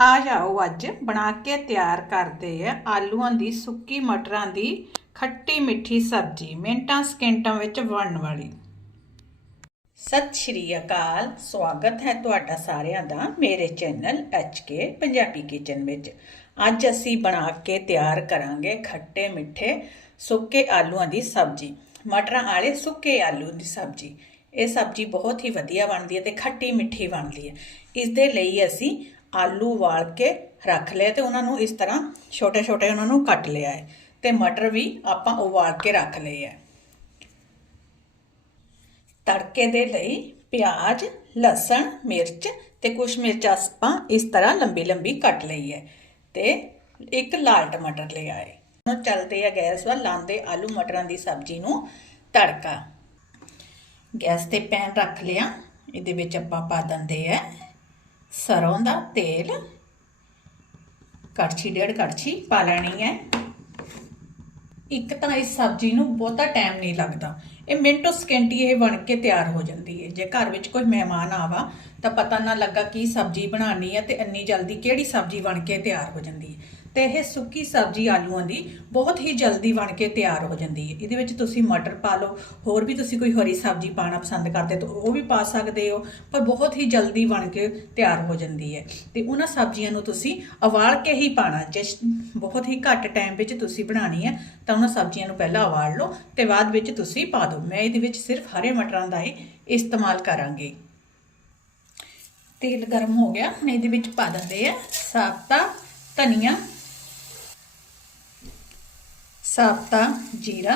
ਆ ਜਾਓ ਅੱਜ ਬਣਾ ਕੇ ਤਿਆਰ ਕਰਦੇ ਆ ਆਲੂਆਂ ਦੀ ਸੁੱਕੀ, ਮਟਰਾਂ ਦੀ ਖੱਟੀ ਮਿੱਠੀ ਸਬਜ਼ੀ, ਮਿੰਟਾਂ ਸਕਿੰਟਾਂ ਵਿੱਚ ਬਣਨ ਵਾਲੀ। ਸਤਿ ਸ਼੍ਰੀ ਅਕਾਲ, ਸਵਾਗਤ ਹੈ ਤੁਹਾਡਾ ਸਾਰਿਆਂ ਦਾ ਮੇਰੇ ਚੈਨਲ ਕੇ ਪੰਜਾਬੀ ਕਿਚਨ ਵਿੱਚ। ਅੱਜ ਅਸੀਂ ਬਣਾ ਕੇ ਤਿਆਰ ਕਰਾਂਗੇ ਖੱਟੇ, ਮਿੱਠੇ, ਸੁੱਕੇ ਆਲੂਆਂ ਦੀ ਸਬਜ਼ੀ, ਮਟਰਾਂ ਵਾਲੇ ਸੁੱਕੇ ਆਲੂ ਦੀ ਸਬਜ਼ੀ। ਇਹ ਸਬਜ਼ੀ ਬਹੁਤ ਹੀ ਵਧੀਆ ਬਣਦੀ ਹੈ ਤੇ ਖੱਟੀ ਮਿੱਠੀ ਬਣਦੀ ਹੈ। ਇਸ ਦੇ ਲਈ ਅਸੀਂ ਆਲੂ ਵਾਲ ਕੇ ਰੱਖ ਲਏ ਤੇ ਉਹਨਾਂ ਨੂੰ ਇਸ ਤਰ੍ਹਾਂ ਛੋਟੇ ਛੋਟੇ ਉਹਨਾਂ ਨੂੰ ਕੱਟ ਲਿਆ ਹੈ ਤੇ ਮਟਰ ਵੀ ਆਪਾਂ ਉਬਾਲ ਕੇ ਰੱਖ ਲਏ ਹੈ। ਤੜਕੇ ਦੇ ਲਈ ਪਿਆਜ਼, ਲਸਣ, ਮਿਰਚ ਤੇ ਕੁਝ ਮਿਰਚ ਆਪਾਂ ਇਸ ਤਰ੍ਹਾਂ ਲੰਬੀ ਲੰਬੀ ਕੱਟ ਲਈ ਹੈ ਤੇ ਇੱਕ ਲਾਲ ਟਮਾਟਰ ਲਿਆ ਹੈ। ਹੁਣ ਚੱਲਦੇ ਆ ਗੈਸ ਵੱਲ, ਲਾਉਂਦੇ ਆਲੂ ਮਟਰਾਂ ਦੀ ਸਬਜ਼ੀ ਨੂੰ ਤੜਕਾ। ਗੈਸ ਤੇ ਪੈਨ ਰੱਖ ਲਿਆ, ਇਹਦੇ ਵਿੱਚ ਆਪਾਂ ਪਾ ਦਿੰਦੇ ਆ ਸਰੋਂ ਦਾ ਤੇਲ, ਕੜਛੀ, ਡੇਢ ਕੜਛੀ ਪਾ ਲੈਣੀ ਹੈ। ਇੱਕ ਤਾਂ ਇਸ ਸਬਜ਼ੀ ਨੂੰ ਬਹੁਤਾ ਟਾਈਮ ਨਹੀਂ ਲੱਗਦਾ। ਇਹ ਮਿੰਟੋ ਸਕਿੰਟੀ ਇਹ ਬਣ ਕੇ ਤਿਆਰ ਹੋ ਜਾਂਦੀ ਹੈ। ਜੇ ਘਰ ਵਿੱਚ ਕੋਈ ਮਹਿਮਾਨ ਆਵਾ, ਤਾਂ ਪਤਾ ਨਾ ਲੱਗਾ ਕੀ ਸਬਜ਼ੀ ਬਣਾਉਣੀ ਹੈ ਤੇ ਇੰਨੀ ਜਲਦੀ ਕਿਹੜੀ ਸਬਜ਼ੀ ਬਣ ਕੇ ਤਿਆਰ ਹੋ ਜਾਂਦੀ ਹੈ। ਤੇ ਇਹ ਸੁੱਕੀ ਸਬਜ਼ੀ ਆਲੂਆਂ ਦੀ ਬਹੁਤ ਹੀ ਜਲਦੀ ਬਣ ਕੇ ਤਿਆਰ ਹੋ ਜਾਂਦੀ ਹੈ। ਇਹਦੇ ਵਿੱਚ ਤੁਸੀਂ ਮਟਰ ਪਾ ਲਓ, ਹੋਰ ਵੀ ਤੁਸੀਂ ਕੋਈ ਹਰੀ ਸਬਜ਼ੀ ਪਾਣਾ ਪਸੰਦ ਕਰਦੇ ਤਾਂ ਉਹ ਵੀ ਪਾ ਸਕਦੇ ਹੋ, ਪਰ ਬਹੁਤ ਹੀ ਜਲਦੀ ਬਣ ਕੇ ਤਿਆਰ ਹੋ ਜਾਂਦੀ ਹੈ। ਤੇ ਉਹਨਾਂ ਸਬਜ਼ੀਆਂ ਨੂੰ ਤੁਸੀਂ ਉਬਾਲ ਕੇ ਹੀ ਪਾਣਾ ਜੇ ਬਹੁਤ ਹੀ ਘੱਟ ਟਾਈਮ ਵਿੱਚ ਤੁਸੀਂ ਬਣਾਣੀ ਹੈ, ਤਾਂ ਉਹਨਾਂ ਸਬਜ਼ੀਆਂ ਨੂੰ ਪਹਿਲਾਂ ਉਬਾਲ ਲਓ ਤੇ ਬਾਅਦ ਵਿੱਚ ਤੁਸੀਂ ਪਾ ਦਿਓ। ਮੈਂ ਇਹਦੇ ਵਿੱਚ ਸਿਰਫ ਹਰੇ ਮਟਰਾਂ ਦਾ ਹੀ ਇਸਤੇਮਾਲ ਕਰਾਂਗੀ। ਤੇਲ ਗਰਮ ਹੋ ਗਿਆ, ਹੁਣ ਇਹਦੇ ਵਿੱਚ ਪਾ ਦਿੰਦੇ ਆ ਸਾਬਤਾ, ਧਨੀਆ ਸਾਬਤਾ ਜੀਰਾ।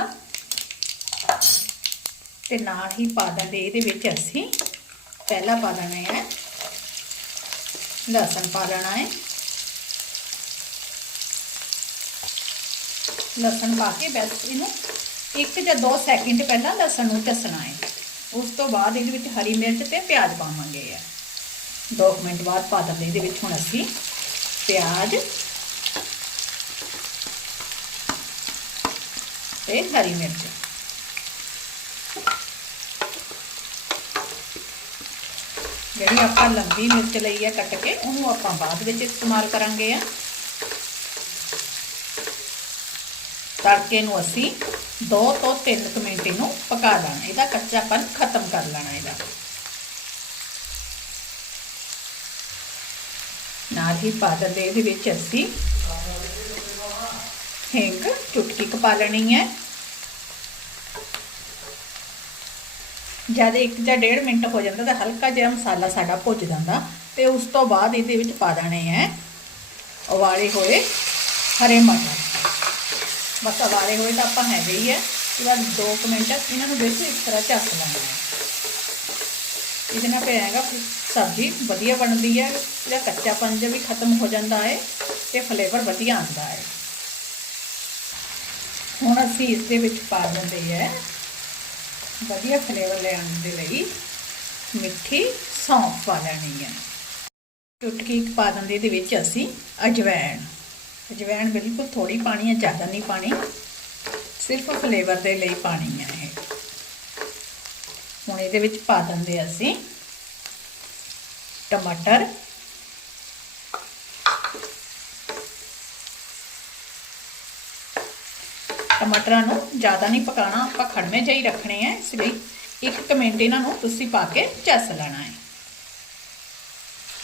ਤੇ ਨਾਲ ਹੀ ਪਾ ਦਿੰਦੇ ਇਹਦੇ ਵਿੱਚ ਅਸੀਂ ਪਹਿਲਾਂ ਪਾ ਦੇਣਾ ਹੈ, ਲਸਣ ਪਾ ਲੈਣਾ ਹੈ। ਲਸਣ ਪਾ ਕੇ ਬਸ ਇਹਨੂੰ ਇੱਕ ਜਾਂ 2 ਸੈਕਿੰਡ ਪਹਿਲਾਂ ਲਸਣ ਨੂੰ ਚਸਣਾ ਹੈ। ਉਸ ਤੋਂ ਬਾਅਦ ਇਹਦੇ ਵਿੱਚ ਹਰੀ ਮਿਰਚ ਤੇ ਪਿਆਜ਼ ਪਾਵਾਂਗੇ। ਆ 2 ਮਿੰਟ ਬਾਅਦ ਪਾ ਦਿੰਦੇ ਇਹਦੇ ਵਿੱਚ ਹੁਣ ਅਸੀਂ ਪਿਆਜ਼ ਤੇ ਹਰੀ ਮਿਰਚ। ਜਿਹੜੀ ਆਪਾਂ ਲੰਬੀ ਮਿਰਚ ਲਈ ਹੈ ਕੱਟ ਕੇ, ਉਹਨੂੰ ਆਪਾਂ ਬਾਅਦ ਵਿੱਚ ਇਸਤੇਮਾਲ ਕਰਾਂਗੇ ਆ। ਤੜਕੇ ਨੂੰ ਅਸੀਂ 2 ਤੋਂ 3 ਮਿੰਟ ਇਹਨੂੰ ਪਕਾ ਲੈਣਾ। ਇਹਦਾ ਕੱਚਾਪਨ ਖਤਮ ਕਰ ਲੈਣਾ ਇਹਦਾ। ਨਾਲ ਹੀ ਪਾ ਦਿੰਦੇ ਇਹਦੇ ਵਿੱਚ ਅਸੀਂ ਹਿੰਗ ਚੁਟਕੀ ਪਾ ਲੈਣੀ ਹੈ। ਜਦ ਇੱਕ ਜਾਂ ਡੇਢ ਮਿੰਟ ਹੋ ਜਾਂਦਾ ਤਾਂ ਹਲਕਾ ਜਿਹਾ ਮਸਾਲਾ ਸਾਡਾ ਭੁੱਜ ਜਾਂਦਾ ਤੇ ਉਸ ਤੋਂ ਬਾਅਦ ਇਹਦੇ ਵਿੱਚ ਪਾ ਦੇਣੇ ਹੈ ਉਬਾਲੇ ਹੋਏ ਹਰੇ ਮਟਰ। ਬਸ ਉਬਾਲੇ ਹੋਏ ਤਾਂ ਆਪਾਂ ਹੈਗੇ ਹੀ ਹੈ। ਇਸ ਬਾਅਦ 2 ਮਿੰਟ ਇਹਨਾਂ ਨੂੰ ਬਿਲਕੁਲ ਇਸ ਤਰ੍ਹਾਂ ਚੱਕ ਲੈਣਾ ਹੈ। ਇਹਦੇ ਨਾਲ ਕੀ ਆਏਗਾ ਸਬਜ਼ੀ ਵਧੀਆ ਬਣਦੀ ਹੈ ਜਾਂ ਕੱਚਾਪਨ ਜਿਹਾ ਵੀ ਖਤਮ ਹੋ ਜਾਂਦਾ ਹੈ ਤੇ ਫਲੇਵਰ ਵਧੀਆ ਆਉਂਦਾ ਹੈ। ਹੁਣ ਅਸੀਂ ਇਸ ਦੇ ਵਿੱਚ ਪਾ ਦਿੰਦੇ ਹੈ ਵਧੀਆ ਫਲੇਵਰ ਲੈਣ ਦੇ ਲਈ ਮਿੱਠੀ ਸੌਂਫ ਪਾ ਲੈਣੀ ਹੈ। ਚੁਟਕੀ ਇੱਕ ਪਾ ਦਿੰਦੇ ਇਹਦੇ ਵਿੱਚ ਅਸੀਂ ਅਜਵਾਇਣ ਅਜਵੈਣ ਬਿਲਕੁਲ ਥੋੜੀ ਪਾਣੀ ਹੈ, ਜ਼ਿਆਦਾ ਨਹੀਂ ਪਾਣੀ ਸਿਰਫ ਫਲੇਵਰ ਦੇ ਲਈ ਪਾਣੀ ਹੈ ਇਹ। ਹੁਣ ਇਹਦੇ ਵਿੱਚ ਪਾ ਦਿੰਦੇ ਅਸੀਂ ਟਮਾਟਰ। ਟਮਾਟਰਾਂ ਨੂੰ ਜ਼ਿਆਦਾ ਨਹੀਂ ਪਕਾਣਾ ਆਪਾਂ ਖੜਵੇਂ ਜਿਹੀ ਰੱਖਣੇ ਆ ਇਸ ਲਈ ਇੱਕ ਮਿੰਟ ਇਹਨਾਂ ਨੂੰ ਤੁਸੀਂ ਪਾ ਕੇ ਚੱਸ ਲੈਣਾ ਹੈ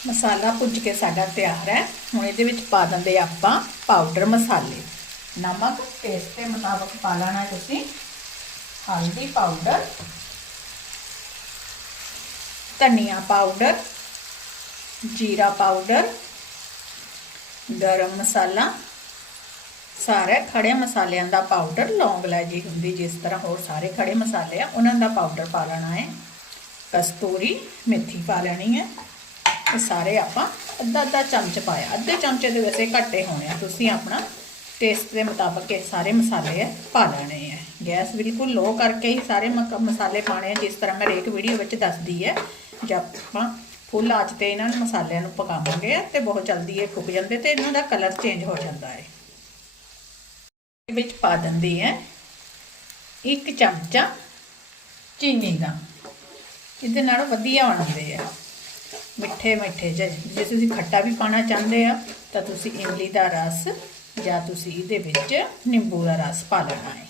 ਮਸਾਲਾ ਭੁੱਜ ਕੇ ਸਾਡਾ ਤਿਆਰ ਹੈ ਹੁਣ ਇਹਦੇ ਵਿੱਚ ਪਾ ਦਿੰਦੇ ਆਪਾਂ ਪਾਊਡਰ ਮਸਾਲੇ। ਨਮਕ ਟੇਸਟ ਦੇ ਮੁਤਾਬਕ ਪਾ ਲੈਣਾ ਤੁਸੀਂ। ਹਲਦੀ ਪਾਊਡਰ ਧਨੀਆ ਪਾਊਡਰ ਜੀਰਾ ਪਾਊਡਰ ਗਰਮ ਮਸਾਲਾ ਸਾਰੇ ਖੜੇ ਮਸਾਲਿਆਂ ਦਾ ਪਾਊਡਰ ਲੌਂਗ ਇਲਾਇਚੀ ਹੁੰਦੀ, ਜਿਸ ਤਰ੍ਹਾਂ ਹੋਰ ਸਾਰੇ ਖੜੇ ਮਸਾਲੇ ਆ, ਉਹਨਾਂ ਦਾ ਪਾਊਡਰ ਪਾ ਲੈਣਾ ਹੈ। ਕਸਤੂਰੀ ਮੇਥੀ ਪਾ ਲੈਣੀ ਹੈ। ਇਹ ਸਾਰੇ ਆਪਾਂ ਅੱਧਾ ਅੱਧਾ ਚਮਚ ਪਾਇਆ। ਅੱਧੇ ਚਮਚੇ ਦੇ ਵੈਸੇ ਘੱਟੇ ਹੋਣੇ ਆ। ਤੁਸੀਂ ਆਪਣਾ ਟੇਸਟ ਦੇ ਮੁਤਾਬਕ ਇਹ ਸਾਰੇ ਮਸਾਲੇ ਪਾ ਲੈਣੇ ਆ। ਗੈਸ ਬਿਲਕੁਲ ਲੋ ਕਰਕੇ ਹੀ ਸਾਰੇ ਮਸਾਲੇ ਪਾਣੇ ਆ, ਜਿਸ ਤਰ੍ਹਾਂ ਮੈਂ ਰੇਕ ਵੀਡੀਓ ਵਿੱਚ ਦੱਸਦੀ ਹੈ। ਜਦ ਆਪਾਂ ਫੁੱਲ ਆਚ ਤੇ ਇਹਨਾਂ ਮਸਾਲਿਆਂ ਨੂੰ ਪਕਾਵਾਂਗੇ ਤੇ ਬਹੁਤ ਜਲਦੀ ਇਹ ਫੁੱਕ ਜਾਂਦੇ ਤੇ ਇਹਨਾਂ ਦਾ ਕਲਰ ਚੇਂਜ ਹੋ ਜਾਂਦਾ ਹੈ। ਵਿੱਚ ਪਾ ਦਿੰਦੇ ਆ। ਇੱਕ ਚਮਚਾ ਚੀਨੀ ਦਾ। ਇਹਦੇ ਨਾਲ ਵਧੀਆ ਬਣਦੇ ਆ। ਮਿੱਠੇ ਮਿੱਠੇ ਜੇ ਜੇ ਤੁਸੀਂ ਖੱਟਾ ਵੀ ਪਾਣਾ ਚਾਹੁੰਦੇ ਆ, ਤਾਂ ਤੁਸੀਂ ਇਮਲੀ ਦਾ ਰਸ ਜਾਂ ਤੁਸੀਂ ਇਹਦੇ ਵਿੱਚ ਨਿੰਬੂ ਦਾ ਰਸ ਪਾ ਲੈਣਾ ਹੈ।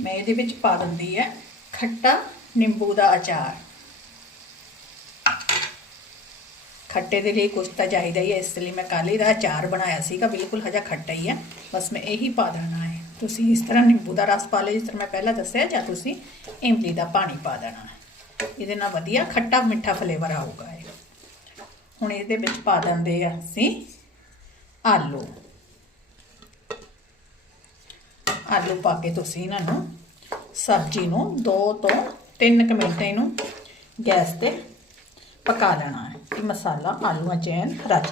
ਮੈਂ ਇਹਦੇ ਵਿੱਚ ਪਾ ਦਿੰਦੀ ਹੈ ਖੱਟਾ ਨਿੰਬੂ ਦਾ ਅਚਾਰ। ਖੱਟੇ ਦੇ ਲਈ ਕੁਝ ਤਾਂ ਚਾਹੀਦਾ ਹੀ ਹੈ, ਇਸ ਲਈ ਮੈਂ ਕਾਲੀ ਦਾ ਅਚਾਰ ਬਣਾਇਆ ਸੀਗਾ, ਬਿਲਕੁਲ ਹਜਾ ਖੱਟਾ ਹੀ ਹੈ। ਬਸ ਮੈਂ ਇਹੀ ਪਾ ਦੇਣਾ ਹੈ। ਤੁਸੀਂ ਇਸ ਤਰ੍ਹਾਂ ਨਿੰਬੂ ਦਾ ਰਸ ਪਾ ਲਓ, ਜਿਸ ਤਰ੍ਹਾਂ ਮੈਂ ਪਹਿਲਾਂ ਦੱਸਿਆ, ਜਾਂ ਤੁਸੀਂ ਇਮਲੀ ਦਾ ਪਾਣੀ ਪਾ ਦੇਣਾ ਇਹਦੇ ਨਾਲ ਵਧੀਆ ਖੱਟਾ ਮਿੱਠਾ ਫਲੇਵਰ ਆਊਗਾ ਇਹ। ਹੁਣ ਇਹਦੇ ਵਿੱਚ ਪਾ ਦਿੰਦੇ ਆ ਅਸੀਂ ਆਲੂ। ਆਲੂ ਪਾ ਕੇ ਤੁਸੀਂ ਇਹਨਾਂ ਨੂੰ ਸਬਜ਼ੀ ਨੂੰ 2 ਤੋਂ 3 ਕੁ ਮਿੰਟ ਇਹਨੂੰ ਗੈਸ ਤੇ ਪਕਾ ਲੈਣਾ ਹੈ। ਕਿ ਮਸਾਲਾ ਆਲੂਆਂ ਚੈਨ ਐਨ ਰਚ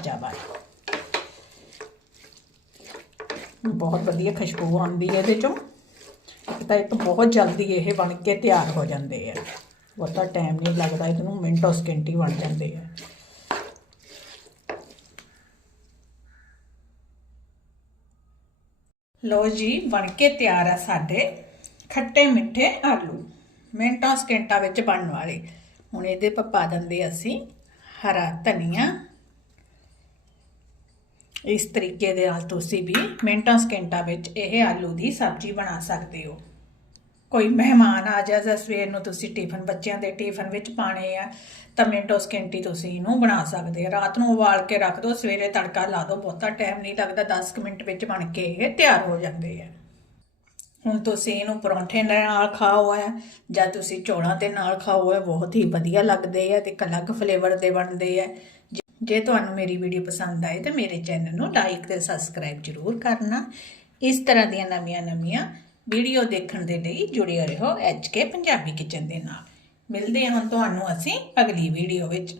ਬਹੁਤ ਵਧੀਆ ਖੁਸ਼ਬੂ ਆਉਂਦੀ ਹੈ ਇਹਦੇ ਚੋਂ। ਇੱਕ ਤਾਂ ਇੱਕ ਬਹੁਤ ਜਲਦੀ ਇਹ ਬਣ ਕੇ ਤਿਆਰ ਹੋ ਜਾਂਦੇ ਆ। ਬਹੁਤਾ ਟਾਈਮ ਨਹੀਂ ਲੱਗਦਾ, ਇਹਨੂੰ ਮਿੰਟੋ ਸਕਿੰਟ ਹੀ ਬਣ ਜਾਂਦੇ ਆ। ਲੋ ਜੀ, ਬਣ ਕੇ ਤਿਆਰ ਆ ਸਾਡੇ ਖੱਟੇ ਮਿੱਠੇ ਆਲੂ। ਮਿੰਟਾਂ ਸਕਿੰਟਾਂ ਵਿੱਚ ਬਣਨ ਵਾਲੇ। ਹੁਣ ਇਹਦੇ ਪਰ ਪਾ ਦਿੰਦੇ ਅਸੀਂ ਹਰਾ ਧਨੀਆ। ਇਸ ਤਰੀਕੇ ਦੇ ਨਾਲ ਤੁਸੀਂ ਵੀ ਮਿੰਟਾਂ ਸਕਿੰਟਾਂ ਵਿੱਚ ਇਹ ਆਲੂ ਦੀ ਸਬਜ਼ੀ ਬਣਾ ਸਕਦੇ ਹੋ। ਕੋਈ ਮਹਿਮਾਨ ਆ ਜਾ ਜਾਂ ਸਵੇਰ ਨੂੰ ਤੁਸੀਂ ਟਿਫਨ, ਬੱਚਿਆਂ ਦੇ ਟਿਫਨ ਵਿੱਚ ਪਾਣੇ ਆ, ਤਾਂ ਮਿੰਟੋ ਸਕਿੰਟੀ ਤੁਸੀਂ ਇਹਨੂੰ ਬਣਾ ਸਕਦੇ ਆ। ਰਾਤ ਨੂੰ ਉਬਾਲ ਕੇ ਰੱਖ ਦਿਓ ਸਵੇਰੇ ਤੜਕਾ ਲਾ ਦਿਓ ਬਹੁਤਾ ਟਾਈਮ ਨਹੀਂ ਲੱਗਦਾ 10 ਕੁ ਮਿੰਟ ਵਿੱਚ ਬਣ ਕੇ ਇਹ ਤਿਆਰ ਹੋ ਜਾਂਦੇ ਆ। ਹੁਣ ਤੁਸੀਂ ਇਹਨੂੰ ਪਰੌਂਠੇ ਨਾਲ ਖਾਓ ਹੈ ਜਾਂ ਤੁਸੀਂ ਚੌਲਾਂ ਦੇ ਨਾਲ ਖਾਓ ਹੈ ਬਹੁਤ ਹੀ ਵਧੀਆ ਲੱਗਦੇ ਆ ਤੇ ਇੱਕ ਅਲੱਗ ਫਲੇਵਰ ਦੇ ਬਣਦੇ ਆ ਜੇ- ਜੇ ਤੁਹਾਨੂੰ ਮੇਰੀ ਵੀਡੀਓ ਪਸੰਦ ਆਏ ਤਾਂ ਮੇਰੇ ਚੈਨਲ ਨੂੰ ਲਾਈਕ ਤੇ ਸਬਸਕ੍ਰਾਈਬ ਜ਼ਰੂਰ ਕਰਨਾ। ਇਸ ਤਰ੍ਹਾਂ ਦੀਆਂ ਨਵੀਆਂ ਨਵੀਆਂ ਵੀਡੀਓ ਦੇਖਣ ਦੇ ਲਈ ਜੁੜੇ ਰਹੋ ਐਚਕੇ ਪੰਜਾਬੀ ਕਿਚਨ ਦੇ ਨਾਲ। ਮਿਲਦੇ ਹਾਂ ਹੁਣ ਤੁਹਾਨੂੰ ਅਸੀਂ ਅਗਲੀ ਵੀਡੀਓ ਵਿੱਚ।